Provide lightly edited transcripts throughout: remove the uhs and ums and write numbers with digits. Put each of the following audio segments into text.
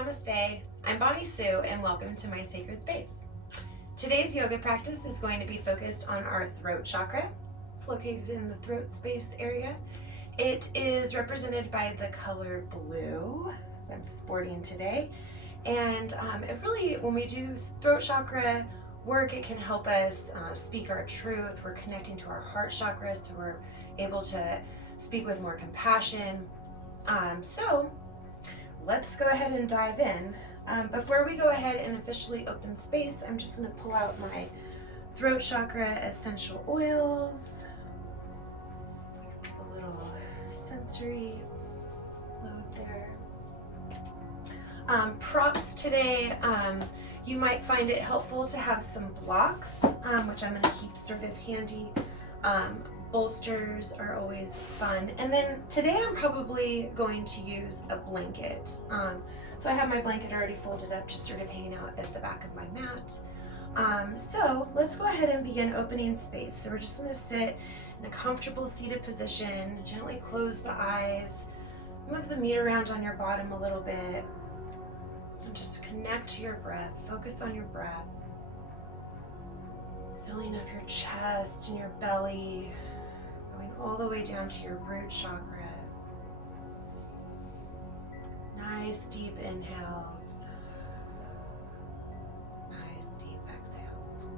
Namaste, I'm Bonnie Sue and welcome to my sacred space. Today's yoga practice is going to be focused on our throat chakra. It's located in the throat space area. It is represented by the color blue, as I'm sporting today. And it really, when we do throat chakra work, it can help us speak our truth. We're connecting to our heart chakra, so we're able to speak with more compassion. So let's go ahead and dive in. Before we go ahead and officially open space, I'm just going to pull out my throat chakra essential oils. A little sensory load there. Props today, you might find it helpful to have some blocks, which I'm going to keep sort of handy. Bolsters are always fun. And then today I'm probably going to use a blanket. So I have my blanket already folded up, just sort of hanging out at the back of my mat. So let's go ahead and begin opening space. So we're just going to sit in a comfortable seated position, gently close the eyes, move the meat around on your bottom a little bit, and just connect to your breath. Focus on your breath. Filling up your chest and your belly, going all the way down to your root chakra. Nice deep inhales. Nice deep exhales.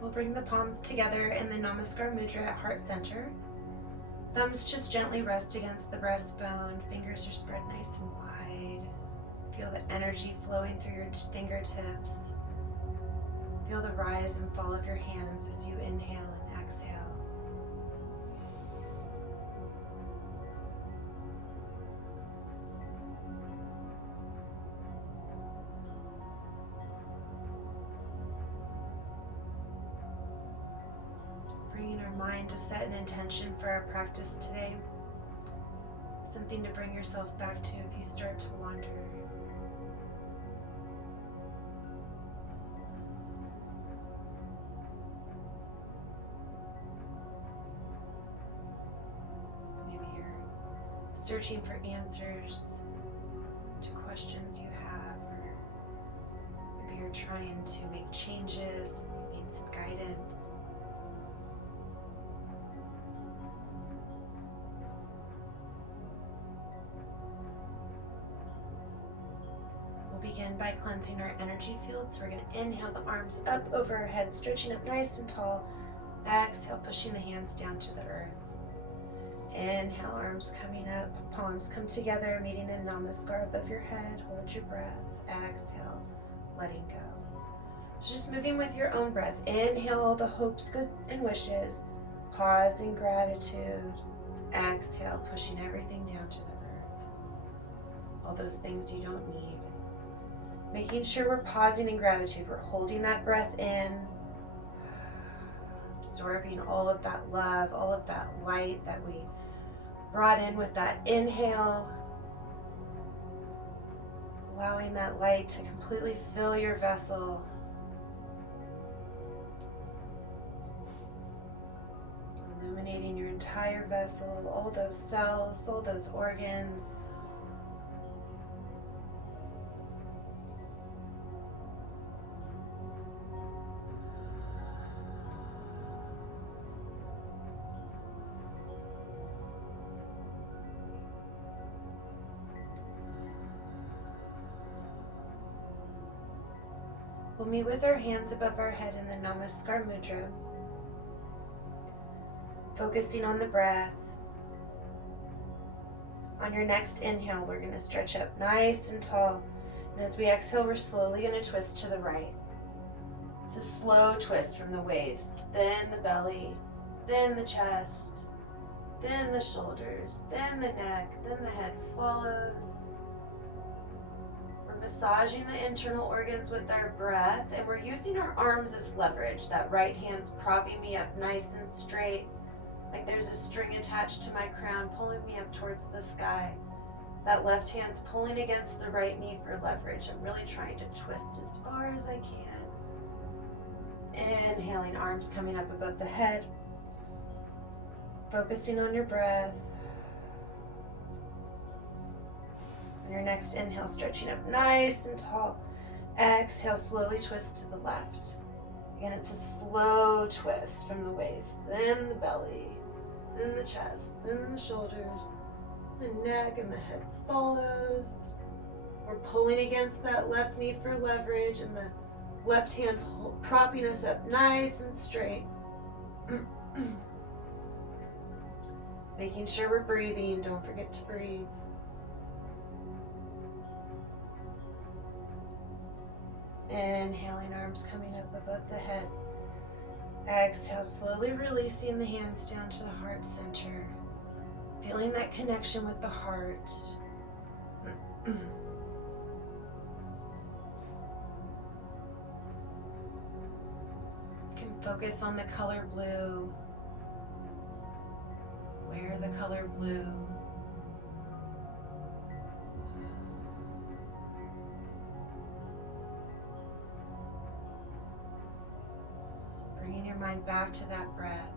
We'll bring the palms together in the Namaskar Mudra at heart center. Thumbs just gently rest against the breastbone. Fingers are spread nice and wide. Feel the energy flowing through your fingertips. Feel the rise and fall of your hands as you inhale and exhale. Bringing our mind to set an intention for our practice today. Something to bring yourself back to if you start to wander. Maybe you're searching for answers to questions you have, or maybe you're trying to make changes and you need some guidance. We'll begin by cleansing our energy field. So we're going to inhale the arms up over our head, stretching up nice and tall. Exhale, pushing the hands down to the earth. Inhale, arms coming up, palms come together, meeting in Namaskar above your head. Hold your breath. Exhale, letting go. So just moving with your own breath. Inhale all the hopes, good, and wishes. Pause in gratitude. Exhale, pushing everything down to the earth. All those things you don't need. Making sure we're pausing in gratitude. We're holding that breath in, absorbing all of that love, all of that light that we brought in with that inhale. Allowing that light to completely fill your vessel. Illuminating your entire vessel, all those cells, all those organs. We'll meet with our hands above our head in the Namaskar Mudra, focusing on the breath. On your next inhale, we're going to stretch up nice and tall. And as we exhale, we're slowly going to twist to the right. It's a slow twist from the waist, then the belly, then the chest, then the shoulders, then the neck, then the head follows. Massaging the internal organs with our breath, and we're using our arms as leverage. That right hand's propping me up nice and straight, like there's a string attached to my crown pulling me up towards the sky. That left hand's pulling against the right knee for leverage. I'm really trying to twist as far as I can. Inhaling, arms coming up above the head. focusing on your breath. On your next inhale, stretching up nice and tall. Exhale, slowly twist to the left. Again, it's a slow twist from the waist, then the belly, then the chest, then the shoulders, the neck, and the head follows. We're pulling against that left knee for leverage, and the left hand's propping us up nice and straight. Making sure we're breathing. Don't forget to breathe. Inhaling, arms coming up above the head. Exhale, slowly releasing the hands down to the heart center. Feeling that connection with the heart. You can focus on the color blue. Wear the color blue. Bringing your mind back to that breath.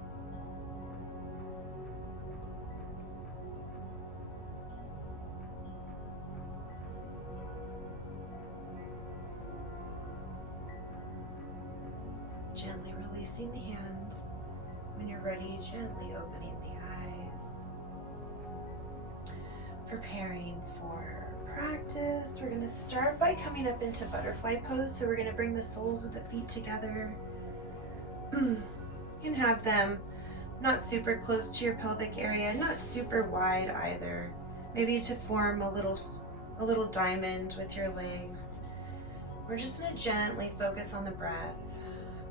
Gently releasing the hands. When you're ready, gently opening the eyes. Preparing for practice. We're going to start by coming up into butterfly pose. So we're going to bring the soles of the feet together. You can have them not super close to your pelvic area, not super wide either. Maybe to form a little diamond with your legs. We're just going to gently focus on the breath.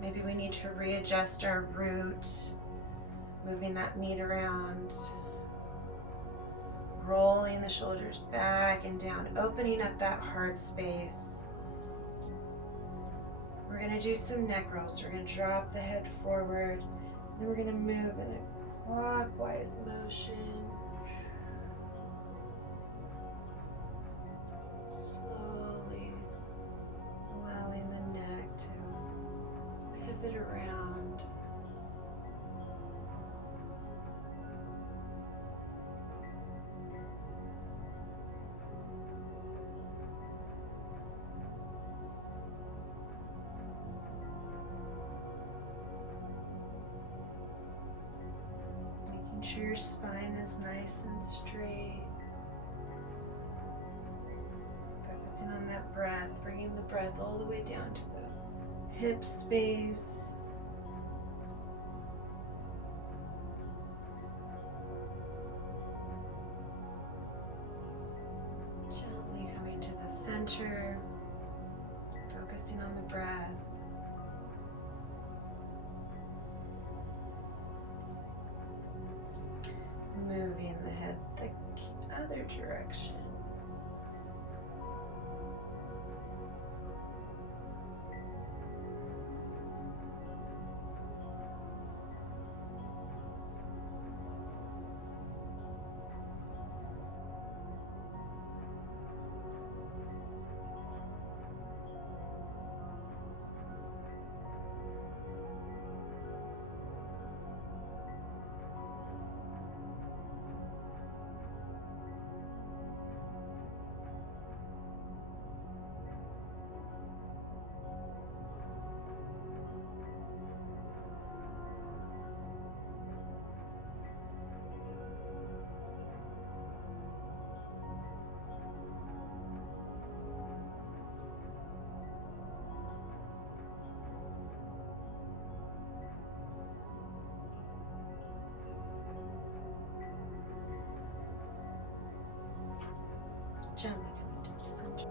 Maybe we need to readjust our root, moving that meat around, rolling the shoulders back and down, opening up that heart space. We're going to do some neck rolls. We're going to drop the head forward, then we're going to move in a clockwise motion. Slowly allowing the neck to pivot around. Making sure your spine is nice and straight. Focusing on that breath, bringing the breath all the way down to the hip space. Gently coming to the center, focusing on the breath. Moving the head the other direction. Gently coming to the center.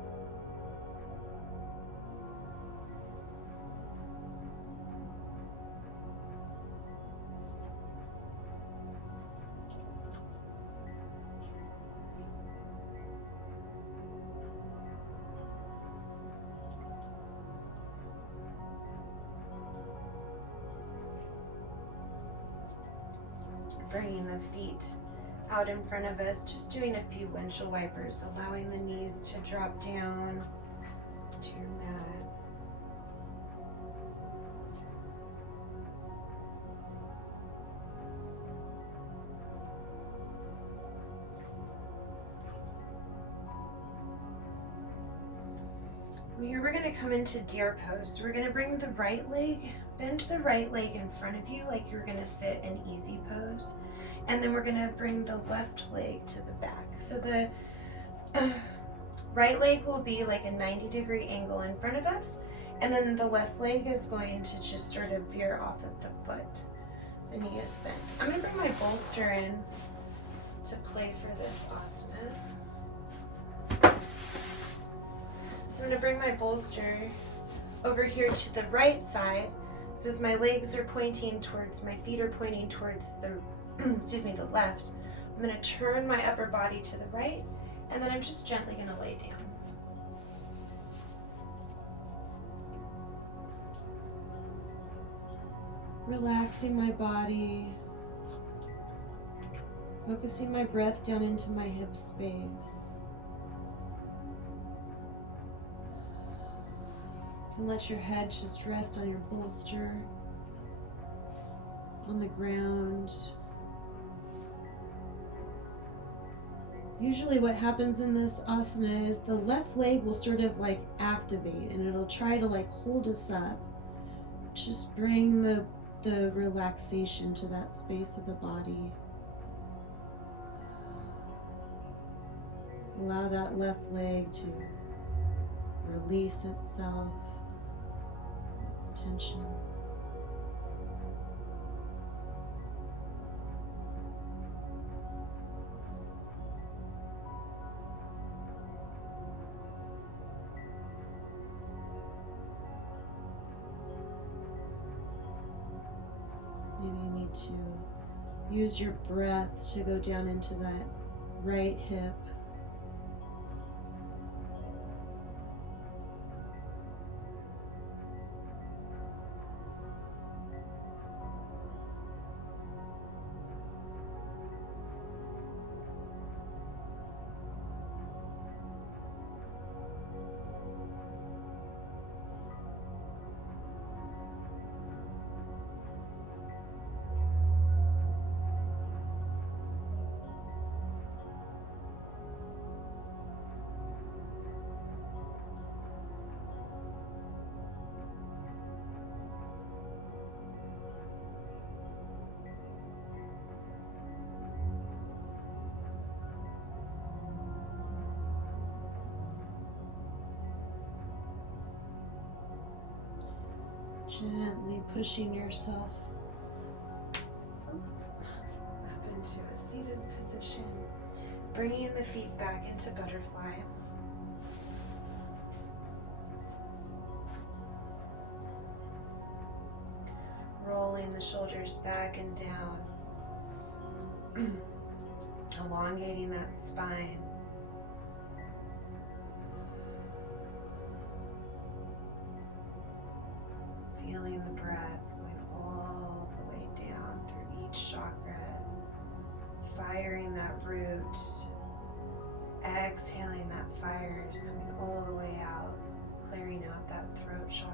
Bringing the feet out in front of us, just doing a few windshield wipers, allowing the knees to drop down to your mat. here we're going to come into deer pose. So we're going to bring the right leg, bend the right leg in front of you like you're going to sit in easy pose. And then we're going to bring the left leg to the back. So the right leg will be like a 90-degree angle in front of us. And then the left leg is going to just sort of veer off of the foot. The knee is bent. I'm going to bring my bolster in to play for this asana. So I'm going to bring my bolster over here to the right side. So as my legs are pointing towards, my feet are pointing towards the, the left, I'm going to turn my upper body to the right, and then I'm just gently going to lay down. Relaxing my body, focusing my breath down into my hip space. And let your head just rest on your bolster, on the ground. Usually what happens in this asana is the left leg will sort of like activate and it'll try to like hold us up. Just bring the relaxation to that space of the body. Allow that left leg to release itself, its tension. Maybe you need to use your breath to go down into that right hip. Gently pushing yourself up into a seated position, bringing the feet back into butterfly. Rolling the shoulders back and down, elongating that spine. Feeling the breath going all the way down through each chakra, firing that root, exhaling that fire is coming all the way out, clearing out that throat chakra.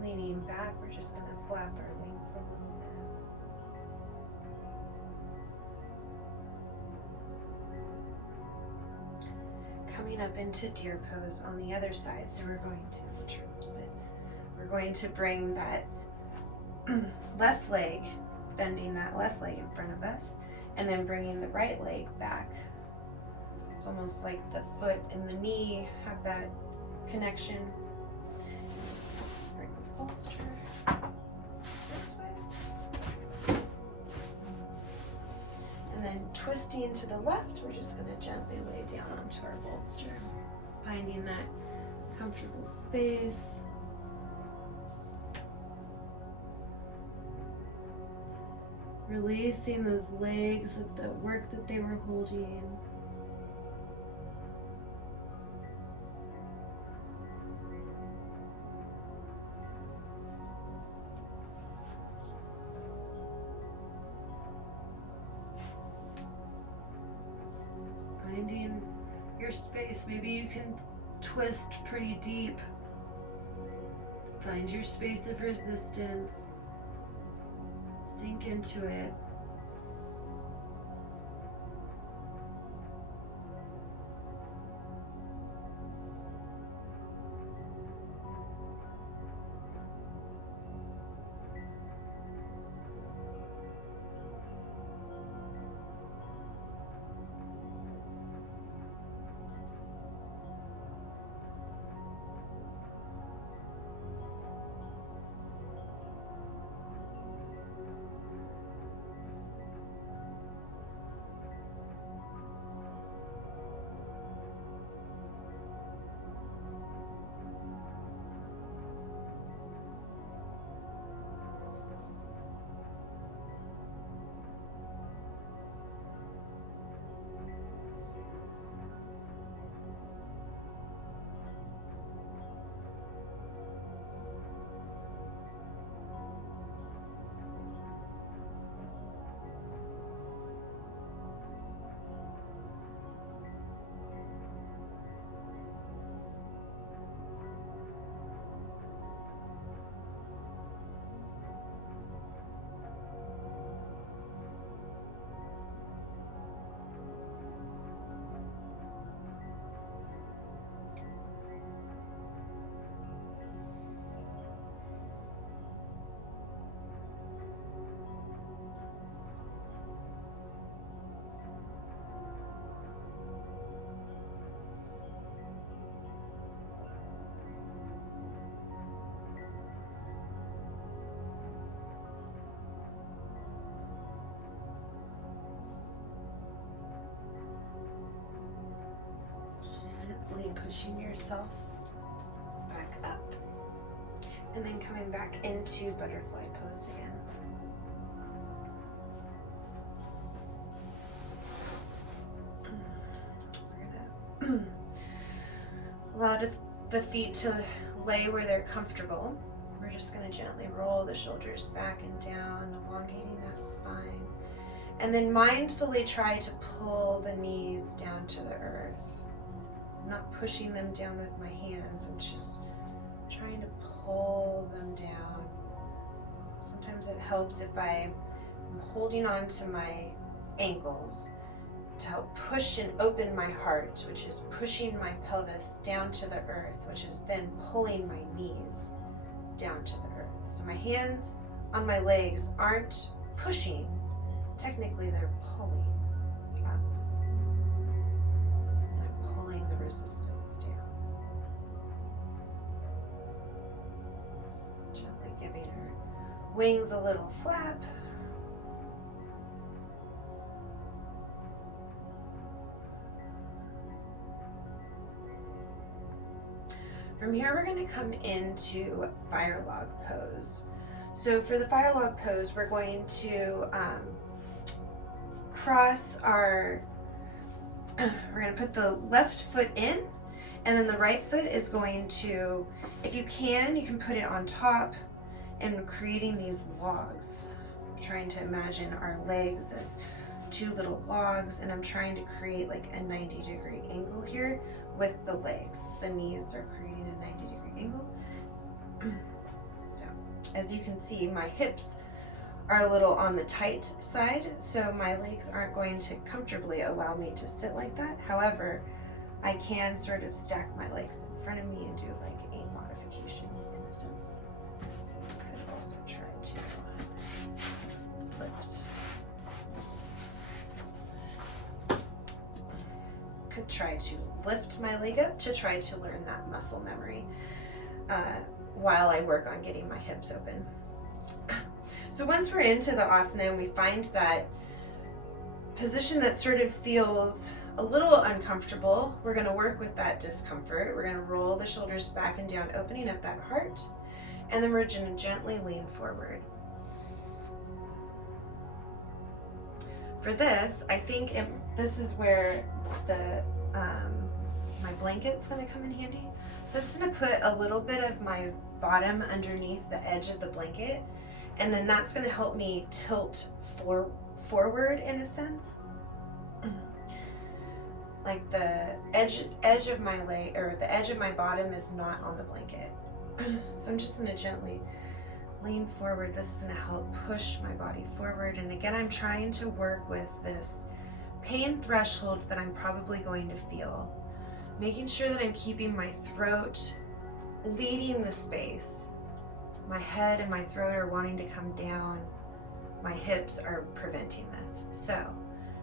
Leaning back, we're just going to flap our wings a little bit. Coming up into deer pose on the other side. So we're going to bring that left leg, bending that left leg in front of us, and then bringing the right leg back. It's almost like the foot and the knee have that connection. Bring the bolster this way. And then twisting to the left, we're just going to gently lay down onto our bolster, finding that comfortable space. Releasing those legs of the work that they were holding. Finding your space. Maybe you can twist pretty deep. Find your space of resistance. Sink into it. gently pushing yourself back up, and then coming back into butterfly pose again. We're gonna allow the feet to lay where they're comfortable. We're just gonna gently roll the shoulders back and down, elongating that spine. And then mindfully try to pull the knees down to the earth. I'm not pushing them down with my hands, I'm just trying to pull them down. Sometimes it helps if I'm holding on to my ankles to help push and open my heart, which is pushing my pelvis down to the earth, which is then pulling my knees down to the earth. So my hands on my legs aren't pushing, technically they're pulling up. And I'm pulling the resistance down. Gently giving her wings a little flap. From here, we're going to come into fire log pose. So for the fire log pose, we're going to cross our, we're going to put the left foot in, and then the right foot is going to, if you can put it on top, and creating these logs. I'm trying to imagine our legs as two little logs, and I'm trying to create like a 90-degree angle here with the legs. The knees are creating a 90-degree angle. So as you can see, my hips are a little on the tight side, so my legs aren't going to comfortably allow me to sit like that. However, I can sort of stack my legs in front of me and do like a modification in a sense. Could also try to lift. Could try to lift my leg up to try to learn that muscle memory while I work on getting my hips open. So once we're into the asana and we find that position that sort of feels a little uncomfortable, we're going to work with that discomfort. We're going to roll the shoulders back and down, opening up that heart, and then we're going to gently lean forward. For this, I think this is where the my blanket's going to come in handy. So I'm just going to put a little bit of my bottom underneath the edge of the blanket, and then that's going to help me tilt forward in a sense. Like the edge of my leg, or the edge of my bottom is not on the blanket. So I'm just going to gently lean forward. This is going to help push my body forward. And again, I'm trying to work with this pain threshold that I'm probably going to feel. Making sure that I'm keeping my throat leading the space. My head and my throat are wanting to come down. My hips are preventing this. So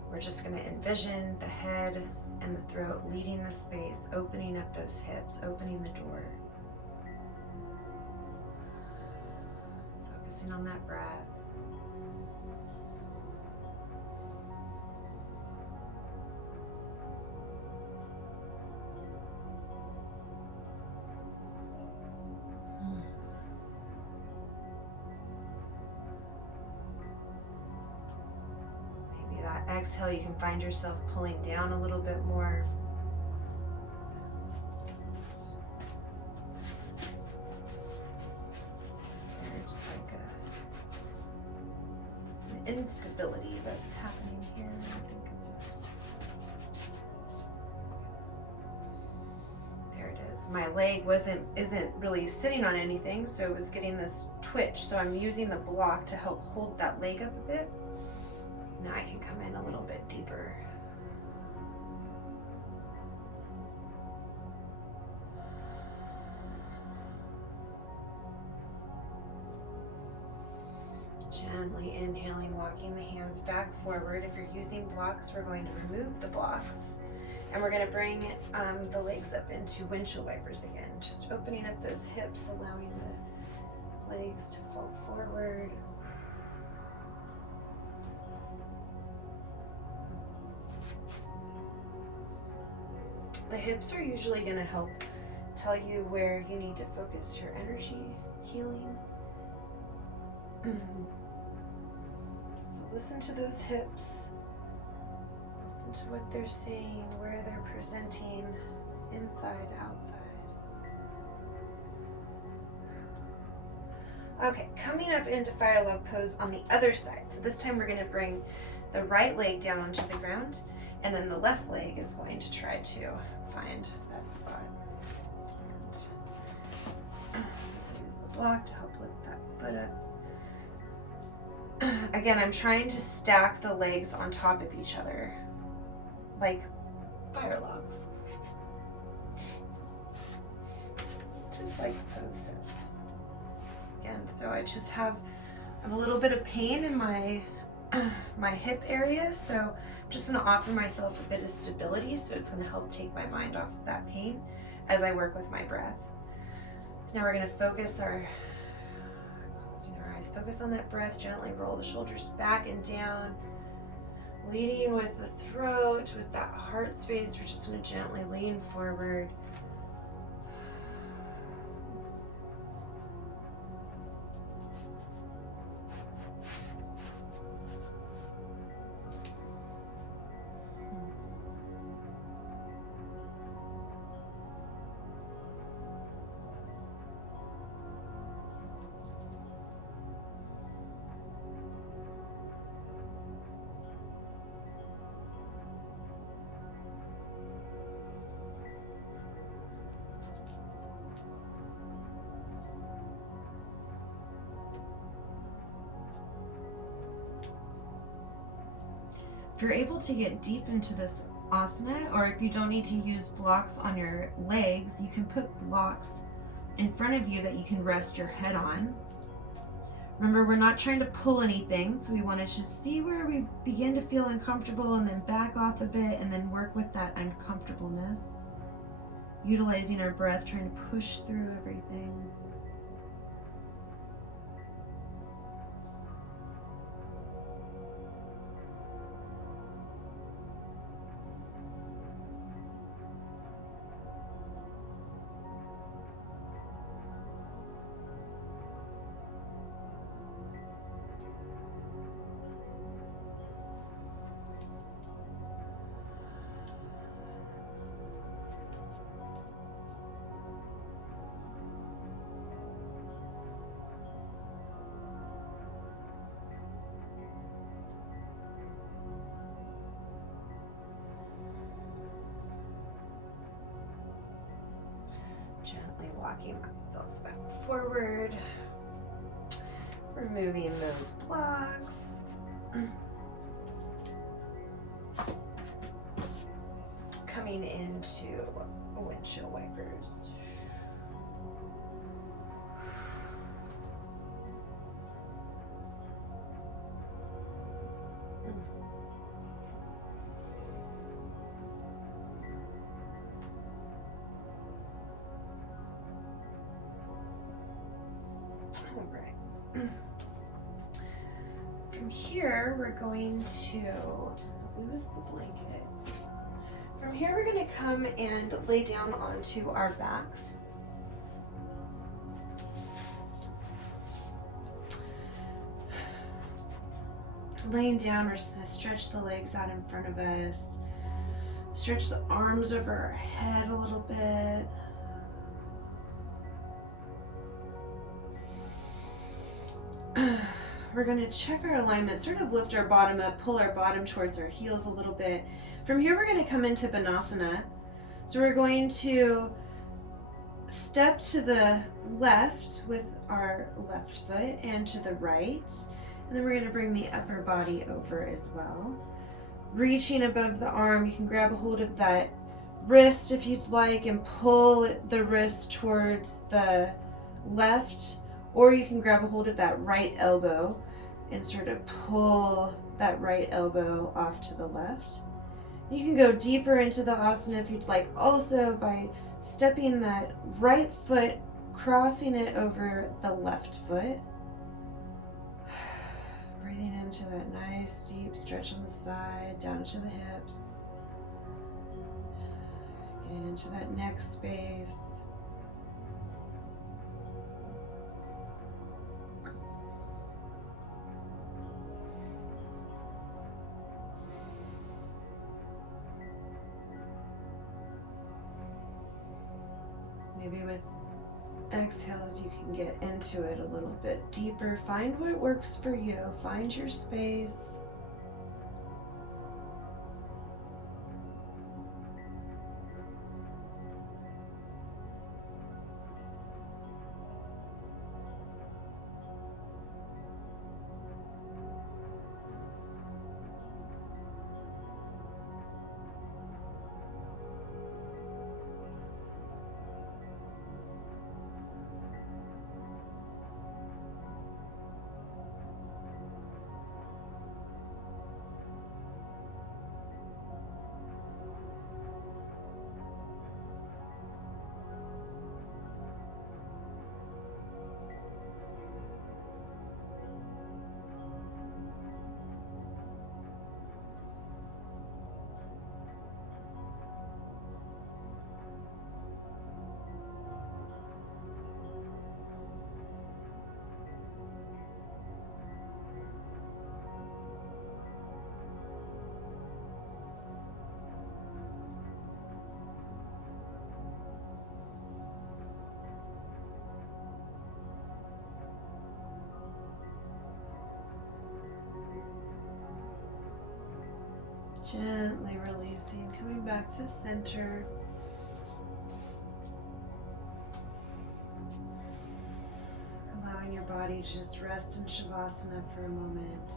we're just going to envision the head and the throat leading the space, opening up those hips, opening the door. Focusing on that breath. Maybe that exhale, you can find yourself pulling down a little bit more. There's like an instability that's happening here. I think there it is. My leg isn't really sitting on anything, so it was getting this twitch. So I'm using the block to help hold that leg up a bit. Now I can come in a little bit deeper. Gently inhaling, walking the hands back forward. If you're using blocks, we're going to remove the blocks. And we're going to bring the legs up into windshield wipers again. Just opening up those hips, allowing the legs to fall forward. The hips are usually going to help tell you where you need to focus your energy healing. So listen to those hips. Listen to what they're saying, where they're presenting, inside, outside. Okay, coming up into fire log pose on the other side. So this time we're going to bring the right leg down onto the ground, and then the left leg is going to try to find that spot. And use the block to help lift that foot up. Again, I'm trying to stack the legs on top of each other, like fire logs. Just like pose 6. Again, so I just have a little bit of pain in my hip area, so I'm just going to offer myself a bit of stability, so it's going to help take my mind off of that pain as I work with my breath. So now we're going to focus closing our eyes, focus on that breath, gently roll the shoulders back and down, leading with the throat, with that heart space. We're just going to gently lean forward. If you're able to get deep into this asana, or if you don't need to use blocks on your legs, you can put blocks in front of you that you can rest your head on. Remember, we're not trying to pull anything, so we want to just see where we begin to feel uncomfortable and then back off a bit and then work with that uncomfortableness. Utilizing our breath, trying to push through everything. Gently walking myself back forward, removing those blocks. Coming into windshield wipers. All right. From here, we're going to lose the blanket. From here, we're going to come and lay down onto our backs. Laying down, we're just going to stretch the legs out in front of us. Stretch the arms over our head a little bit. We're going to check our alignment, sort of lift our bottom up, pull our bottom towards our heels a little bit. From here, we're going to come into Banasana. So we're going to step to the left with our left foot and to the right. And then we're going to bring the upper body over as well. Reaching above the arm, you can grab a hold of that wrist if you'd like and pull the wrist towards the left, or you can grab a hold of that right elbow and sort of pull that right elbow off to the left. You can go deeper into the asana if you'd like, also by stepping that right foot, crossing it over the left foot. Breathing into that nice deep stretch on the side, down to the hips. Getting into that neck space. Maybe with exhales you can get into it a little bit deeper. Find what works for you. Find your space. Gently releasing, coming back to center. Allowing your body to just rest in Shavasana for a moment.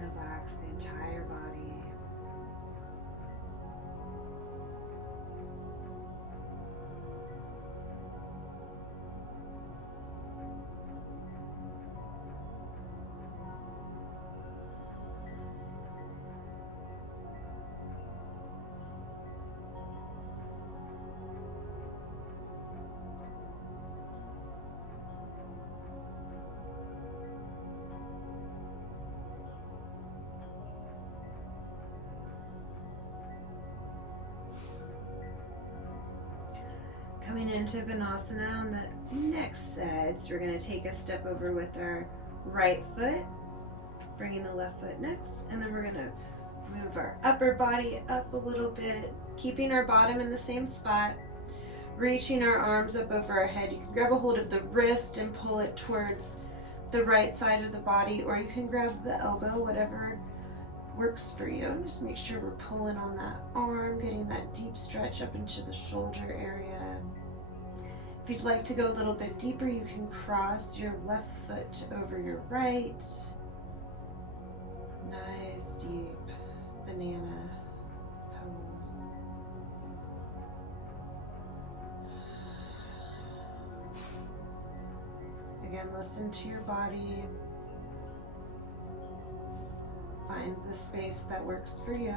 Relax the entire body. Coming into Vanasana on the next side. So we're going to take a step over with our right foot, bringing the left foot next, and then we're going to move our upper body up a little bit, keeping our bottom in the same spot, reaching our arms up over our head. You can grab a hold of the wrist and pull it towards the right side of the body, or you can grab the elbow, whatever works for you. Just make sure we're pulling on that arm, getting that deep stretch up into the shoulder area. If you'd like to go a little bit deeper, you can cross your left foot over your right. Nice deep banana pose. Again, listen to your body. Find the space that works for you.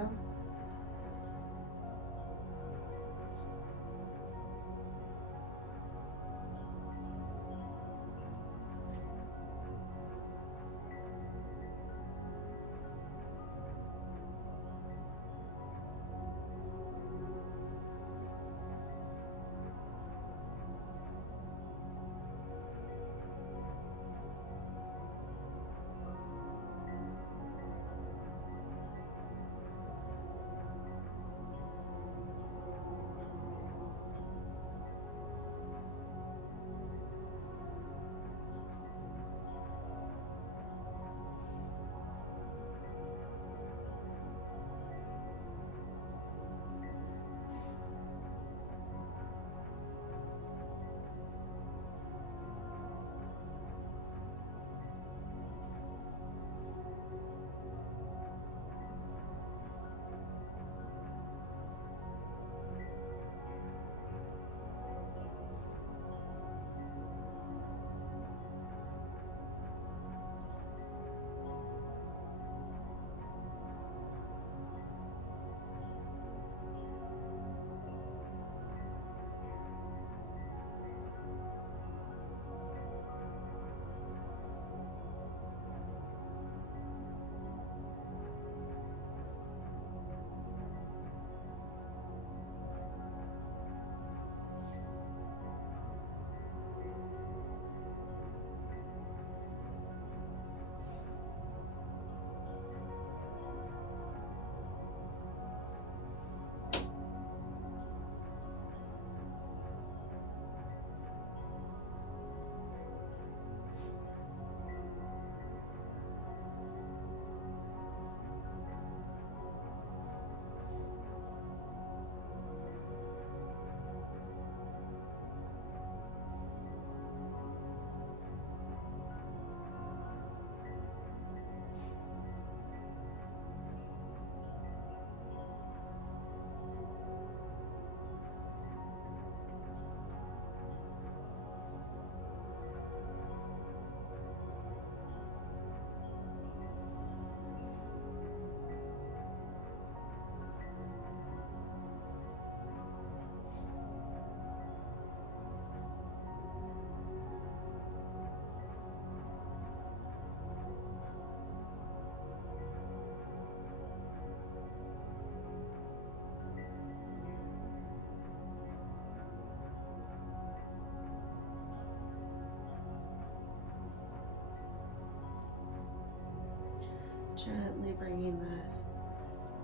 Gently bringing the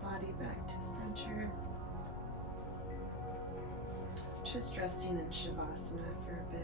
body back to center. Just resting in Shavasana for a bit.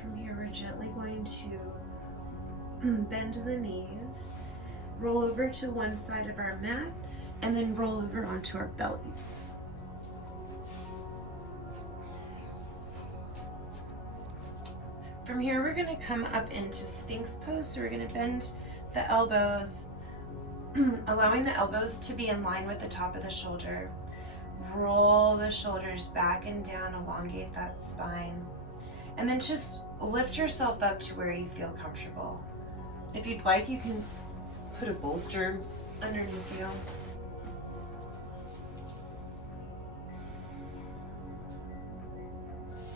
From here, we're gently going to bend the knees, roll over to one side of our mat, and then roll over onto our bellies. From here, we're going to come up into Sphinx pose. So we're going to bend the elbows, allowing the elbows to be in line with the top of the shoulder. Roll the shoulders back and down, elongate that spine. And then just lift yourself up to where you feel comfortable. If you'd like, you can put a bolster underneath you.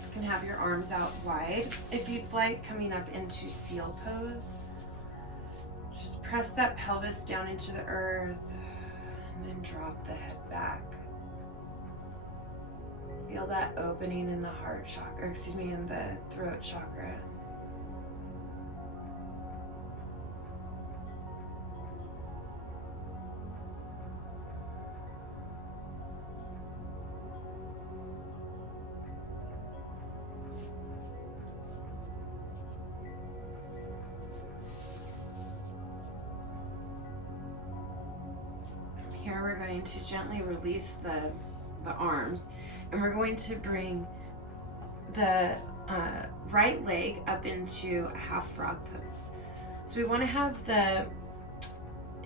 You can have your arms out wide. If you'd like, coming up into seal pose. Just press that pelvis down into the earth and then drop the head back. Feel that opening in the heart chakra, in the throat chakra. From here, we're going to gently release the arms. And we're going to bring the right leg up into a half frog pose. So we want to have the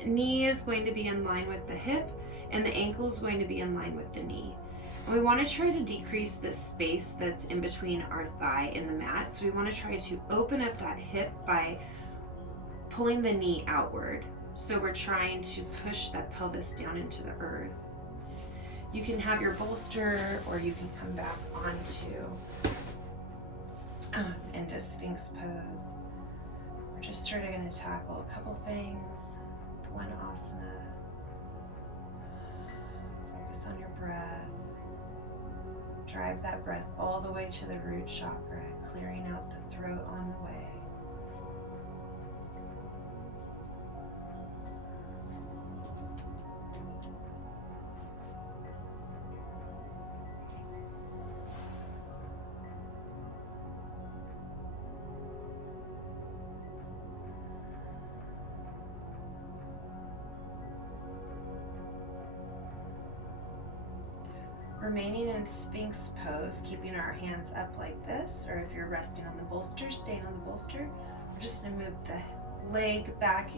knee is going to be in line with the hip and the ankle is going to be in line with the knee. And we want to try to decrease this space that's in between our thigh and the mat. So we want to try to open up that hip by pulling the knee outward. So we're trying to push that pelvis down into the earth. You can have your bolster, or you can come back onto into Sphinx pose. We're just sort of going to tackle a couple things. One asana. Focus on your breath. Drive that breath all the way to the root chakra, clearing out the throat on the way. Remaining in Sphinx pose, keeping our hands up like this, or if you're resting on the bolster, staying on the bolster. We're just going to move the leg back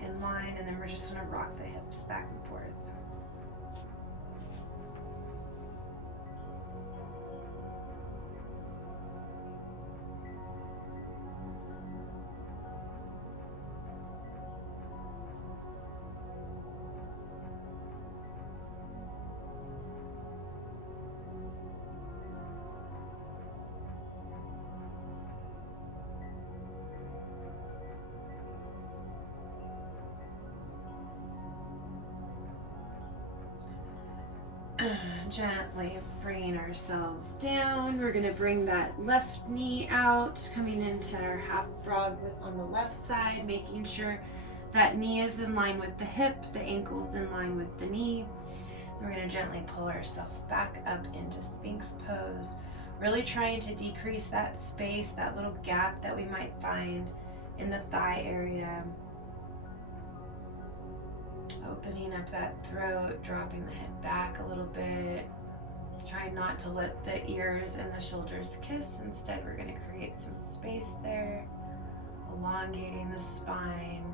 in line, and then we're just going to rock the hips back and forth. Gently bringing ourselves down. We're going to bring that left knee out, coming into our half frog on the left side, making sure that knee is in line with the hip, the ankle's in line with the knee. We're going to gently pull ourselves back up into Sphinx pose, really trying to decrease that space, that little gap that we might find in the thigh area. Opening up that throat, dropping the head back a little bit. Try not to let the ears and the shoulders kiss. Instead, we're going to create some space there, elongating the spine.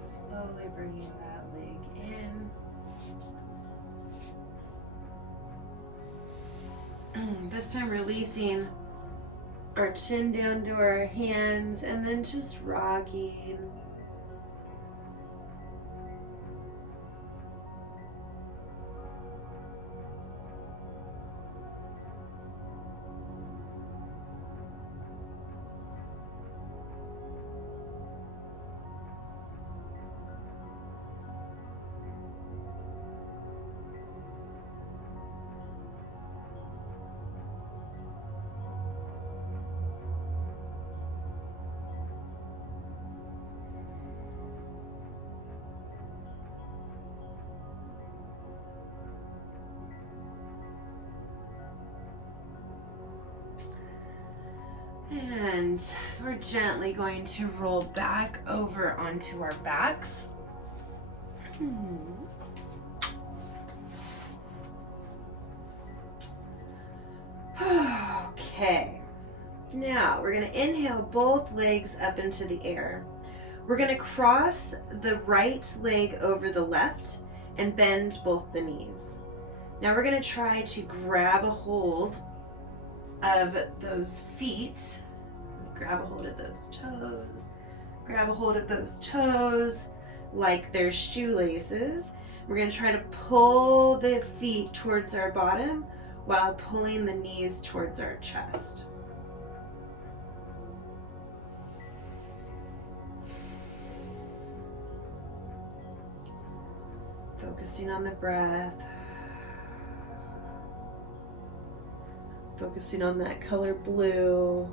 Slowly bringing that leg in. This time releasing our chin down to our hands and then just rocking. And we're gently going to roll back over onto our backs. Okay. Now we're going to inhale both legs up into the air. We're going to cross the right leg over the left and bend both the knees. Now we're going to try to grab a hold of those feet. Grab a hold of those toes. Grab a hold of those toes like they're shoelaces. We're going to try to pull the feet towards our bottom while pulling the knees towards our chest. Focusing on the breath. Focusing on that color blue.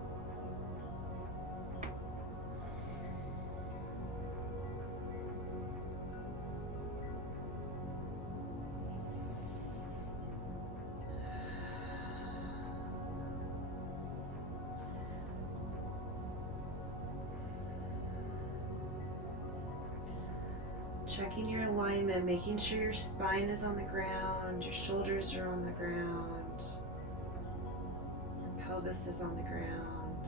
Checking your alignment, making sure your spine is on the ground, your shoulders are on the ground, your pelvis is on the ground.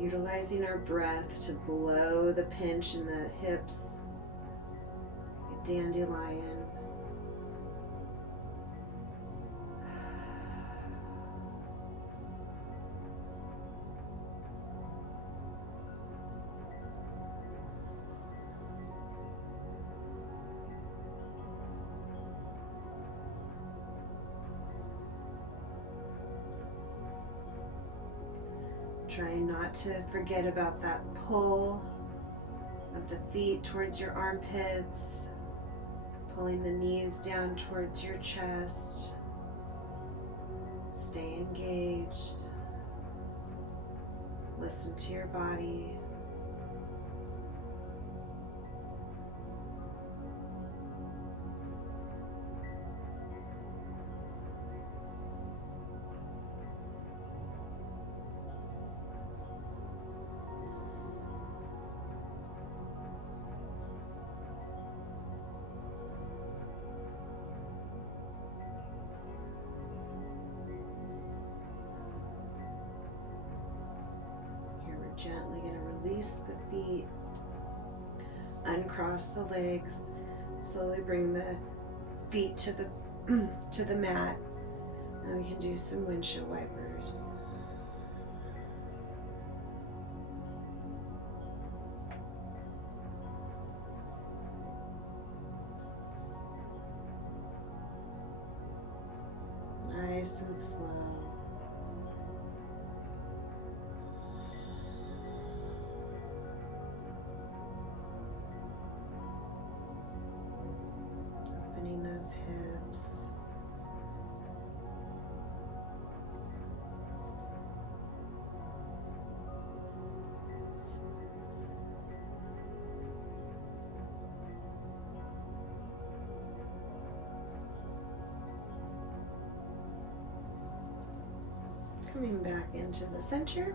Utilizing our breath to blow the pinch in the hips, like a dandelion. Trying not to forget about that pull of the feet towards your armpits, pulling the knees down towards your chest. Stay engaged. Listen to your body. Gently going to release the feet, uncross the legs, slowly bring the feet to the mat, and we can do some windshield wipers. Nice and slow. Those hips. Coming back into the center.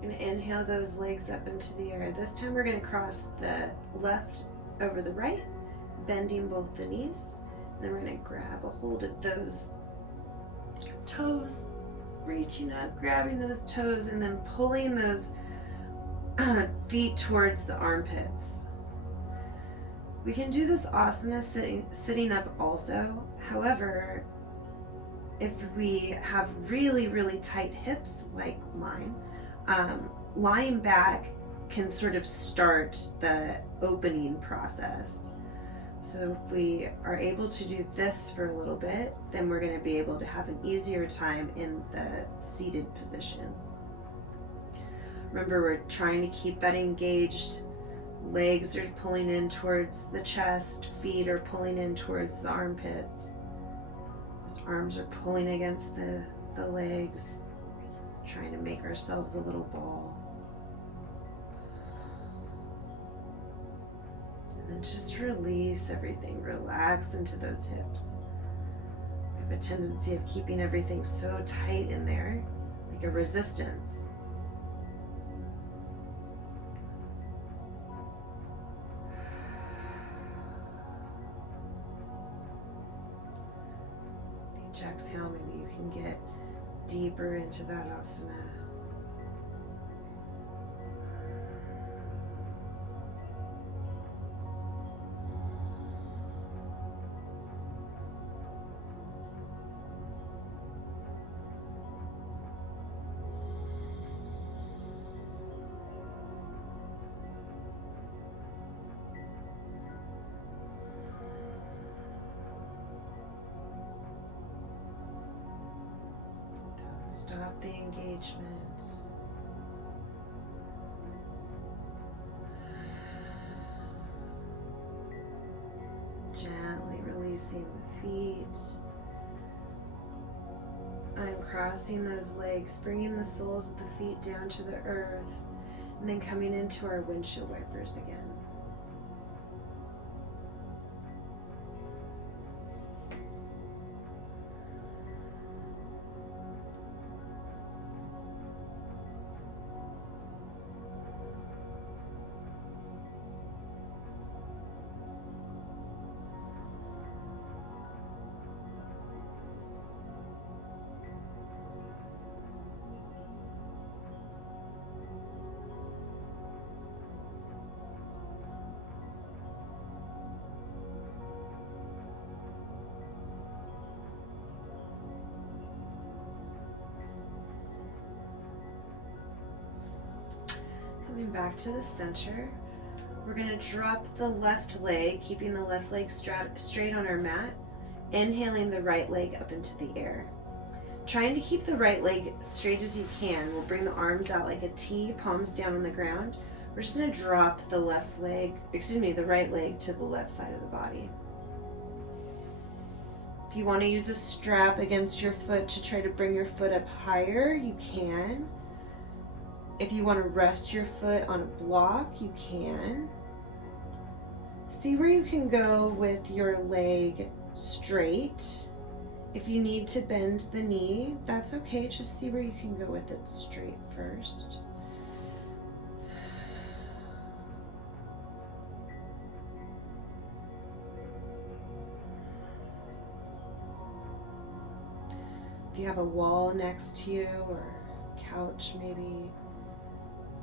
I'm going to inhale those legs up into the air. This time we're going to cross the left over the right, bending both the knees. Then we're going to grab a hold of those toes, reaching up, grabbing those toes, and then pulling those feet towards the armpits. We can do this asana sitting up also. However, if we have really, really tight hips like mine, lying back can sort of start the opening process. So if we are able to do this for a little bit, then we're going to be able to have an easier time in the seated position. Remember, we're trying to keep that engaged. Legs are pulling in towards the chest, feet are pulling in towards the armpits. Those arms are pulling against the legs, trying to make ourselves a little ball. And then just release everything, relax into those hips. We have a tendency of keeping everything so tight in there, like a resistance. Each exhale, maybe you can get deeper into that asana. Stop the engagement. Gently releasing the feet. Uncrossing those legs, bringing the soles of the feet down to the earth, and then coming into our windshield wipers again. Coming back to the center, we're going to drop the left leg, keeping the left leg straight on our mat, inhaling the right leg up into the air. Trying to keep the right leg straight as you can. We'll bring the arms out like a T, palms down on the ground. We're just going to drop the the right leg to the left side of the body. If you want to use a strap against your foot to try to bring your foot up higher, you can. If you want to rest your foot on a block, you can. See where you can go with your leg straight. If you need to bend the knee, that's okay. Just see where you can go with it straight first. If you have a wall next to you or a couch maybe, you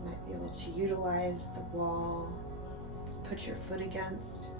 might be able to utilize the wall, put your foot against.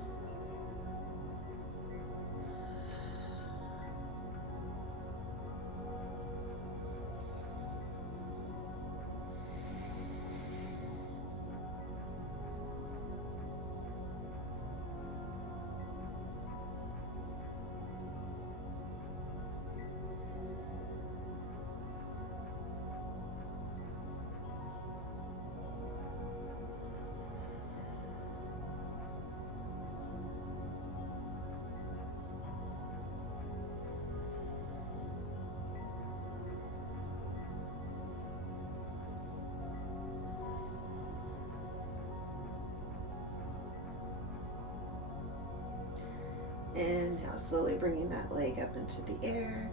And now slowly bringing that leg up into the air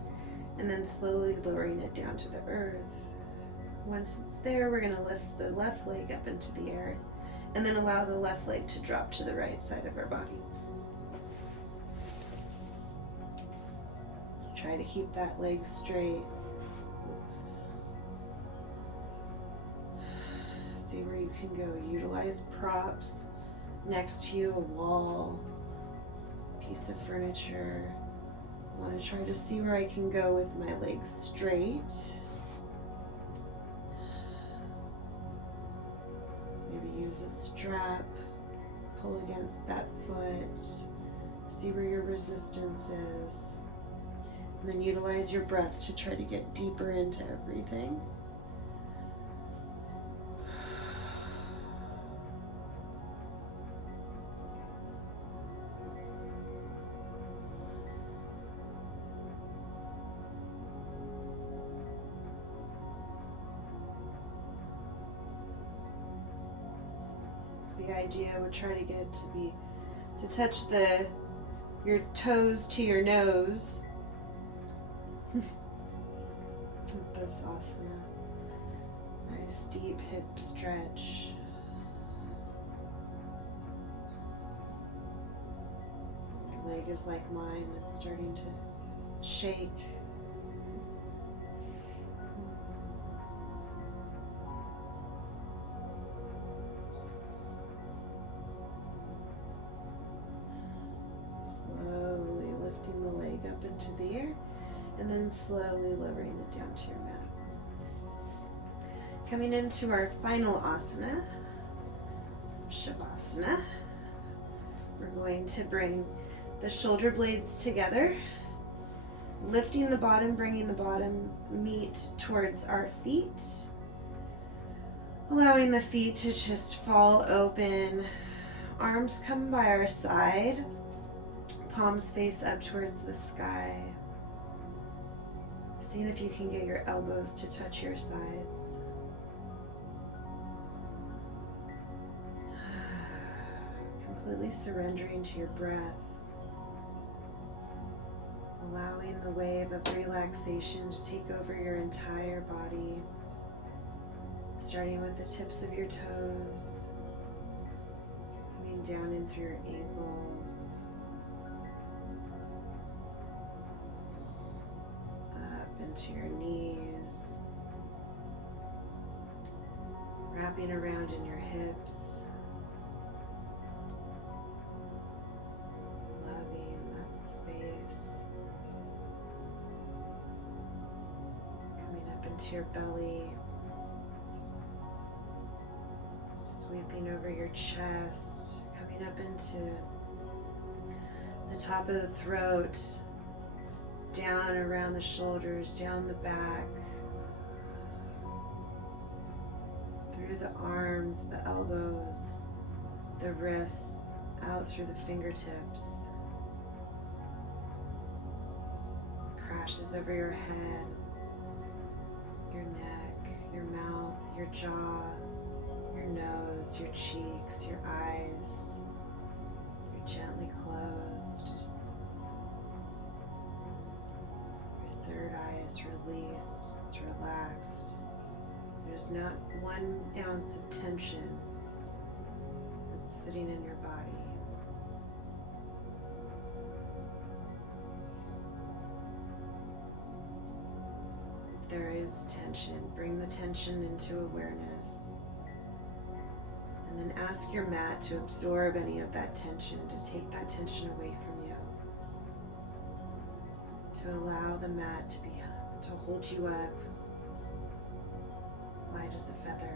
and then slowly lowering it down to the earth. Once it's there, we're going to lift the left leg up into the air and then allow the left leg to drop to the right side of our body. Try to keep that leg straight. See where you can go. Utilize props next to you, a wall, piece of furniture. I want to try to see where I can go with my legs straight. Maybe use a strap, pull against that foot, see where your resistance is, and then utilize your breath to try to get deeper into everything. The idea would try to get it to be to touch your toes to your nose with this asana. Nice deep hip stretch. Your leg is like mine, it's starting to shake. Slowly lifting the leg up into the air and then slowly lowering it down to your mat. Coming into our final asana, Shavasana, we're going to bring the shoulder blades together, lifting the bottom, bringing the bottom meat towards our feet, allowing the feet to just fall open, arms come by our side, palms face up towards the sky. Seeing if you can get your elbows to touch your sides. Completely surrendering to your breath. Allowing the wave of relaxation to take over your entire body. Starting with the tips of your toes. Coming down in through your ankles. Into your knees, wrapping around in your hips, loving that space, coming up into your belly, sweeping over your chest, coming up into the top of the throat, down around the shoulders, down the back, through the arms, the elbows, the wrists, out through the fingertips. washes over your head, your neck, your mouth, your jaw, your nose, your cheeks, your eyes. They're gently closed. Your third eye is released, it's relaxed. There's not 1 ounce of tension that's sitting in your body. If there is tension, bring the tension into awareness. And then ask your mat to absorb any of that tension, to take that tension away from you. To allow the mat to hold you up, light as a feather.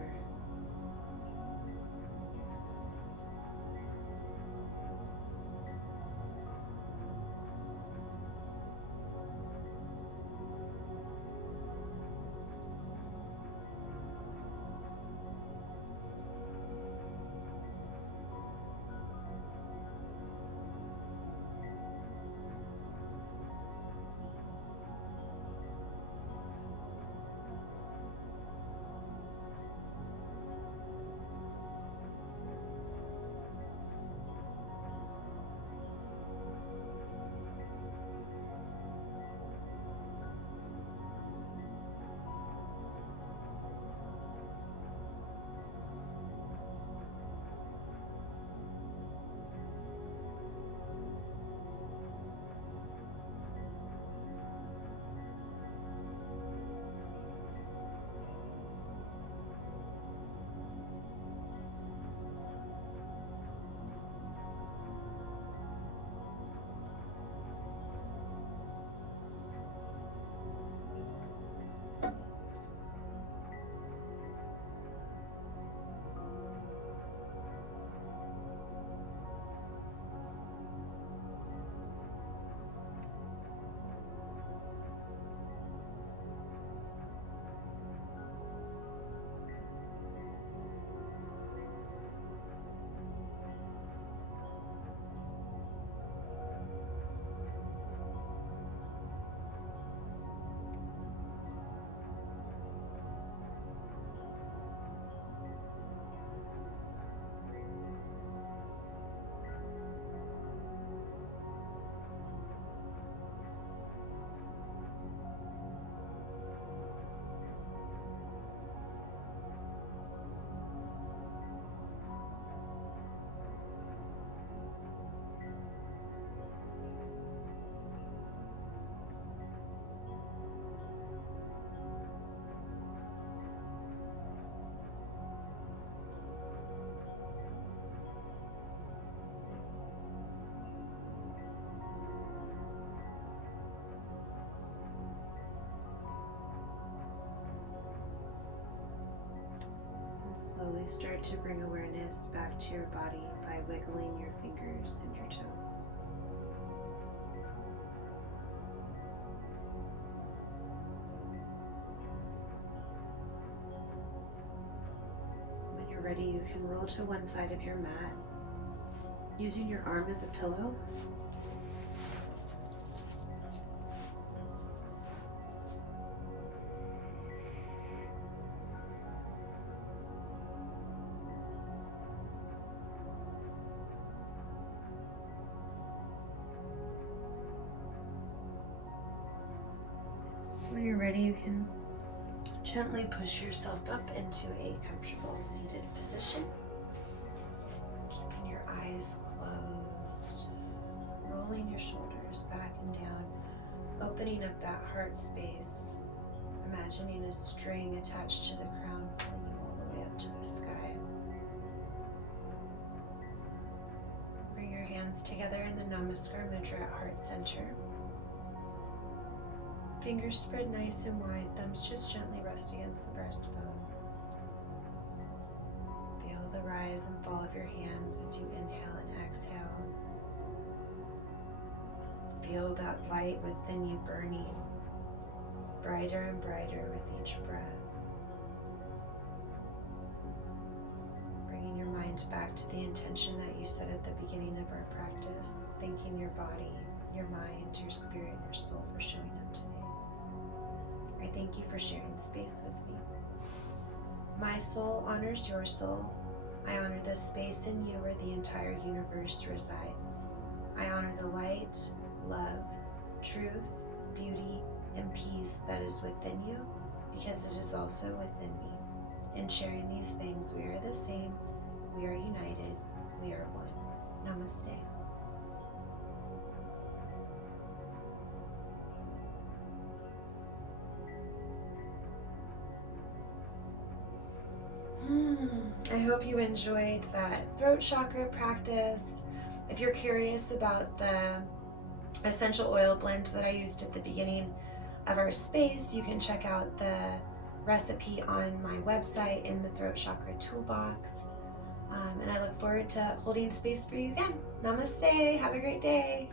Slowly start to bring awareness back to your body by wiggling your fingers and your toes. When you're ready, you can roll to one side of your mat, using your arm as a pillow. When you're ready, you can gently push yourself up into a comfortable seated position. Keeping your eyes closed, rolling your shoulders back and down, opening up that heart space, imagining a string attached to the crown, pulling you all the way up to the sky. Bring your hands together in the Namaskar Mudra at heart center. Fingers spread nice and wide, thumbs just gently rest against the breastbone. Feel the rise and fall of your hands as you inhale and exhale. Feel that light within you burning, brighter and brighter with each breath. Bringing your mind back to the intention that you set at the beginning of our practice, thanking your body, your mind, your spirit, and your soul for showing up today. I thank you for sharing space with me. My soul honors your soul. I honor the space in you where the entire universe resides. I honor the light, love, truth, beauty, and peace that is within you, because it is also within me. In sharing these things, we are the same, we are united, we are one. Namaste. I hope you enjoyed that throat chakra practice. If you're curious about the essential oil blend that I used at the beginning of our space, you can check out the recipe on my website in the Throat Chakra toolbox. And I look forward to holding space for you again. Namaste. Have a great day.